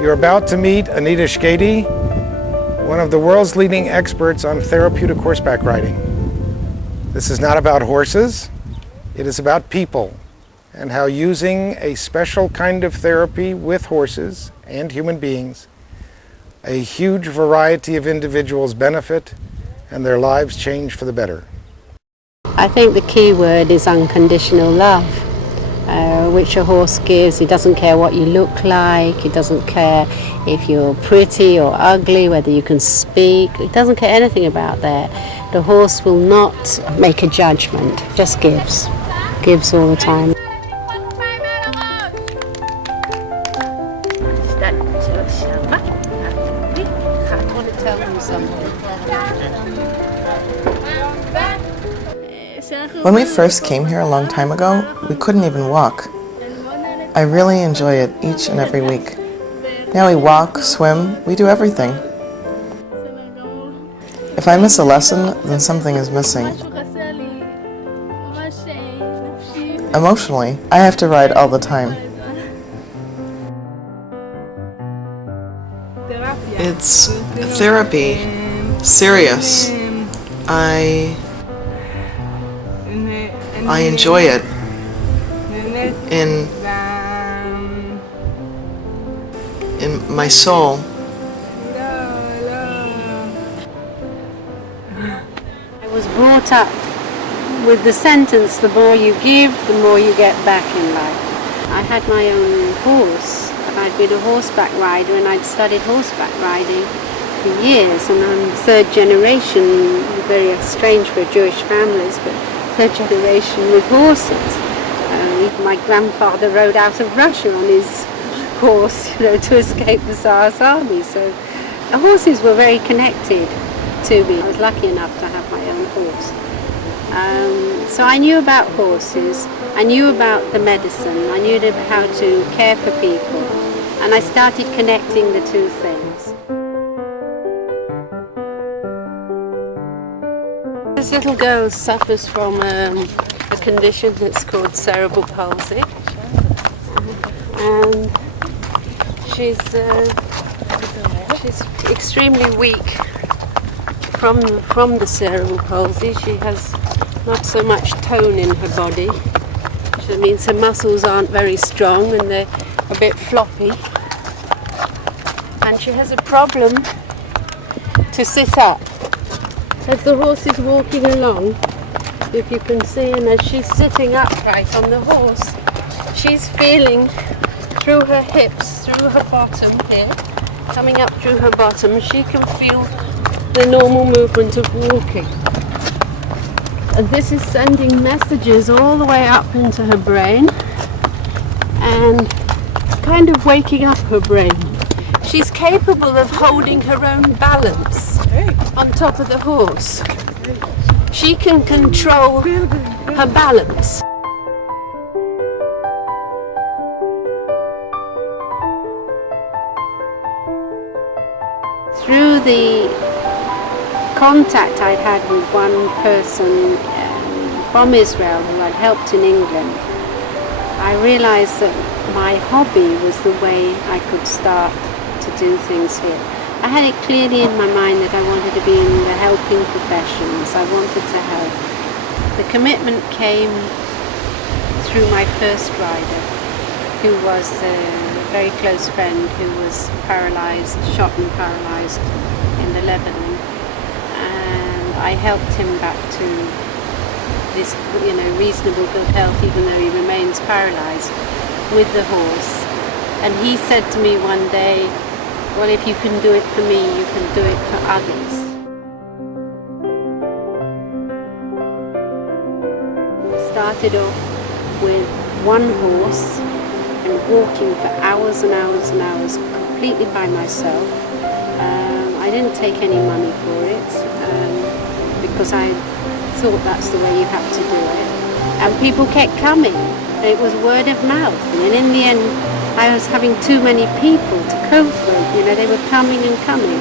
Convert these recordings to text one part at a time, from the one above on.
You're about to meet Anita Shkedi, one of the world's leading experts on therapeutic horseback riding. This is not about horses, it is about people and how using a special kind of therapy with horses and human beings, a huge variety of individuals benefit and their lives change for the better. I think the key word is unconditional love, which a horse gives. He doesn't care what you look like, he doesn't care if you're pretty or ugly, whether you can speak, he doesn't care anything about that. The horse will not make a judgment, just gives all the time. I want to tell them something. When we first came here a long time ago, we couldn't even walk. I really enjoy it each and every week. Now we walk, swim, we do everything. If I miss a lesson, then something is missing. Emotionally, I have to ride all the time. It's therapy, serious. I enjoy it in my soul. I was brought up with the sentence, the more you give, the more you get back in life. I had my own horse, and I'd been a horseback rider, and I'd studied horseback riding for years, and I'm third generation, very strange for Jewish families, but third generation with horses. My grandfather rode out of Russia on his horse, to escape the Tsar's army. So the horses were very connected to me. I was lucky enough to have my own horse. So I knew about horses, I knew about the medicine, I knew how to care for people, and I started connecting the two things. This little girl suffers from a condition that's called cerebral palsy, and she's extremely weak from the cerebral palsy. She has not so much tone in her body, which means her muscles aren't very strong and they're a bit floppy, and she has a problem to sit up. As the horse is walking along, if you can see, and as she's sitting upright on the horse, she's feeling through her hips, through her bottom here, coming up through her bottom, she can feel the normal movement of walking. And this is sending messages all the way up into her brain and kind of waking up her brain. She's capable of holding her own balance on top of the horse. She can control her balance. Through the contact I'd had with one person from Israel who I'd helped in England, I realized that my hobby was the way I could start to do things here. I had it clearly in my mind that I wanted to be in the helping professions. I wanted to help. The commitment came through my first rider, who was a very close friend who was paralyzed, shot and paralyzed in the Lebanon. And I helped him back to this, reasonable good health, even though he remains paralyzed, with the horse. And he said to me one day, well, if you can do it for me, you can do it for others. I started off with one horse and walking for hours and hours and hours, completely by myself. I didn't take any money for it because I thought that's the way you have to do it. And people kept coming. It was word of mouth. And in the end, I was having too many people to cope with. They were coming and coming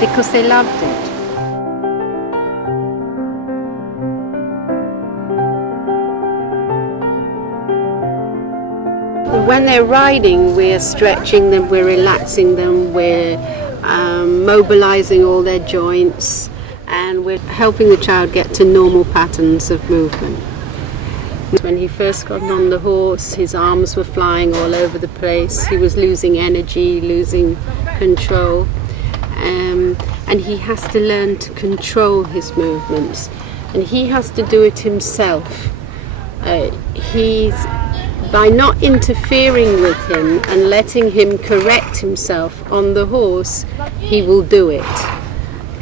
because they loved it. The when they're riding, we're stretching them, we're relaxing them, we're mobilizing all their joints, and we're helping the child get to normal patterns of movement. When he first got on the horse, his arms were flying all over the place. He was losing energy, losing control. And he has to learn to control his movements. And he has to do it himself. By not interfering with him and letting him correct himself on the horse, he will do it.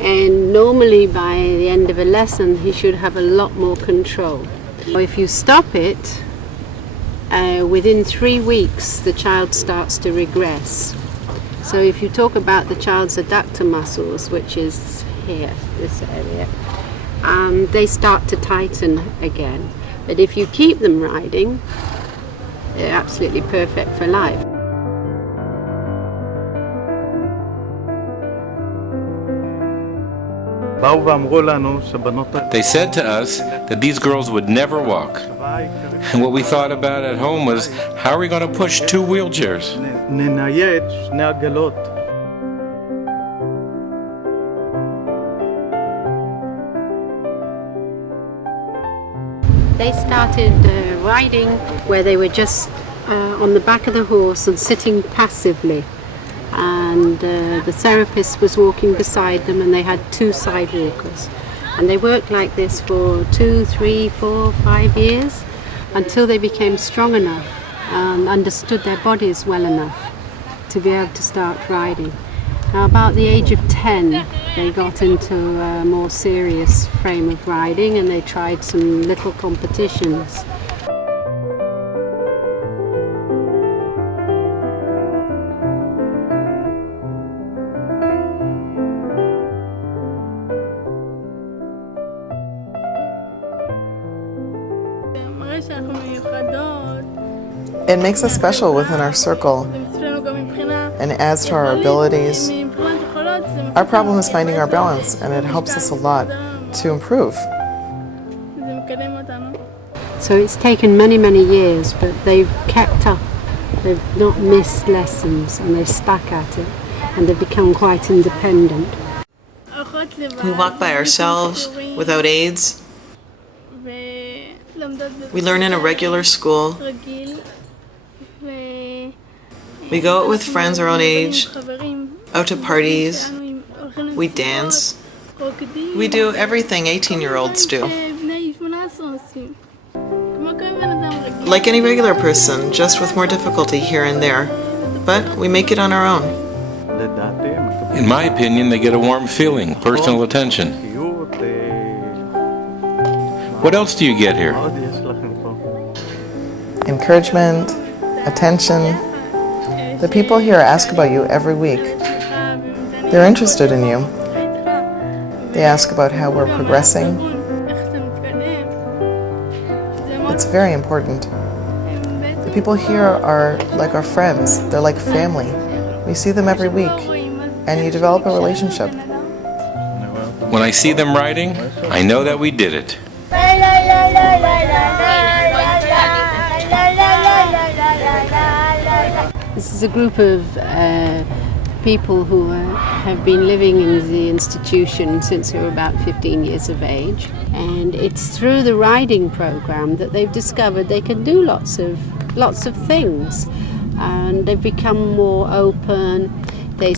And normally by the end of a lesson, he should have a lot more control. If you stop it, within 3 weeks the child starts to regress. So if you talk about the child's adductor muscles, which is here, this area, they start to tighten again. But if you keep them riding, they're absolutely perfect for life. They said to us that these girls would never walk. And what we thought about at home was, how are we going to push 2 wheelchairs? They started riding where they were just on the back of the horse and sitting passively. And the therapist was walking beside them, and they had 2 side walkers. And they worked like this for 2, 3, 4, 5 years until they became strong enough and understood their bodies well enough to be able to start riding. Now, about the age of 10, they got into a more serious frame of riding, and they tried some little competitions. It makes us special within our circle and adds to our abilities. Our problem is finding our balance, and it helps us a lot to improve. So it's taken many, many years, but they've kept up. They've not missed lessons, and they've stuck at it, and they've become quite independent. We walk by ourselves without aids. We learn in a regular school. We go out with friends our own age, out to parties. We dance. We do everything 18-year-olds do. Like any regular person, just with more difficulty here and there. But we make it on our own. In my opinion, they get a warm feeling, personal attention. What else do you get here? Encouragement, attention. The people here ask about you every week. They're interested in you. They ask about how we're progressing. It's very important. The people here are like our friends. They're like family. We see them every week, and you develop a relationship. When I see them riding, I know that we did it. This is a group of people who have been living in the institution since they were about 15 years of age, and it's through the riding program that they've discovered they can do lots of things, and they've become more open.